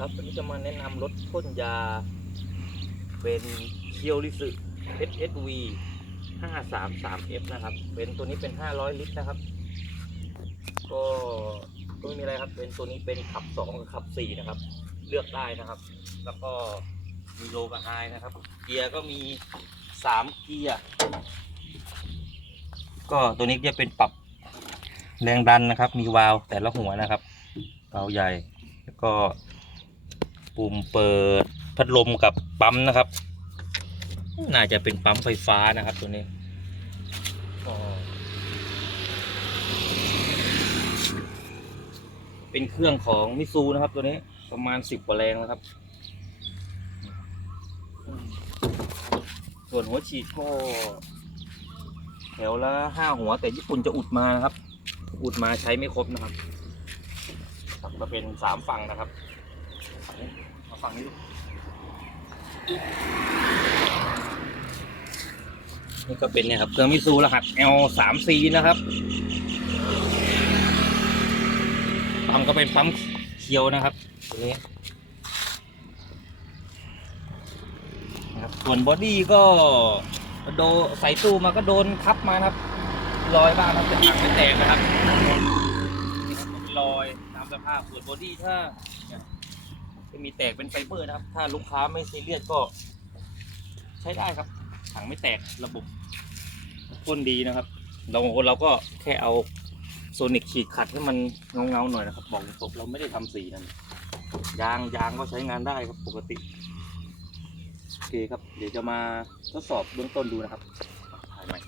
ครับวันนี้จะมาแนะนำรถพ่นยา เป็นเคียวริสึ SSV 533F นะครับ เป็นตัวนี้เป็น 500 ลิตรนะครับ ก็ก็ไม่มีอะไรครับ เป็นตัวนี้เป็นขับ2กับขับ4นะครับ เลือกได้นะครับ แล้วก็มีโลกับไฮนะครับ เกียร์ก็มี 3 เกียร์ ก็ตัวนี้จะเป็นปรับแรงดันนะครับ มีวาล์วแต่ละหัวนะครับวาล์วใหญ่แล้วก็ ปุ่มเปิดพัดลมกับปั๊มนะครับ น่าจะเป็นปั๊มไฟฟ้านะครับตัวนี้เป็นเครื่องของมิซูนะครับตัวนี้ประมาณสิบกว่าแรงนะครับ ส่วนหัวฉีดก็ แถวละห้าหัวแต่ญี่ปุ่นจะอุดมานะครับ อุดมาใช้ไม่ครบนะครับก็เป็นสามฝั่งนะครับ ฝั่งนี้นี่ก็เป็นเนี่ยครับเครื่องมิซูรหัส L สาม C นะครับปั๊มก็เป็นปั๊มเคียวนะครับตัวนี้นะครับส่วนบอดี้ก็โดใส่ตู้มาก็โดนทับมานะครับรอยบ้างครับเป็นถังไม่แตกนะครับนี่ครับรอยตามสภาพส่วนบอดี้ถ้า จะมีแตกเป็นไฟเบอร์นะครับ ถ้าลูกค้าไม่ซีเรียสก็ ใช้ได้ครับ ถังไม่แตกระบบพ่นดีนะครับ เราเราก็แค่เอาโซนิกฉีดขัดให้มันเงาเงาๆหน่อยนะครับ บอกตรงเราไม่ได้ทำสีนั่นยางยางก็ใช้งานได้ครับปกติโอเคครับ เดี๋ยวจะมาทดสอบเบื้องต้นดูนะครับถ่ายใหม่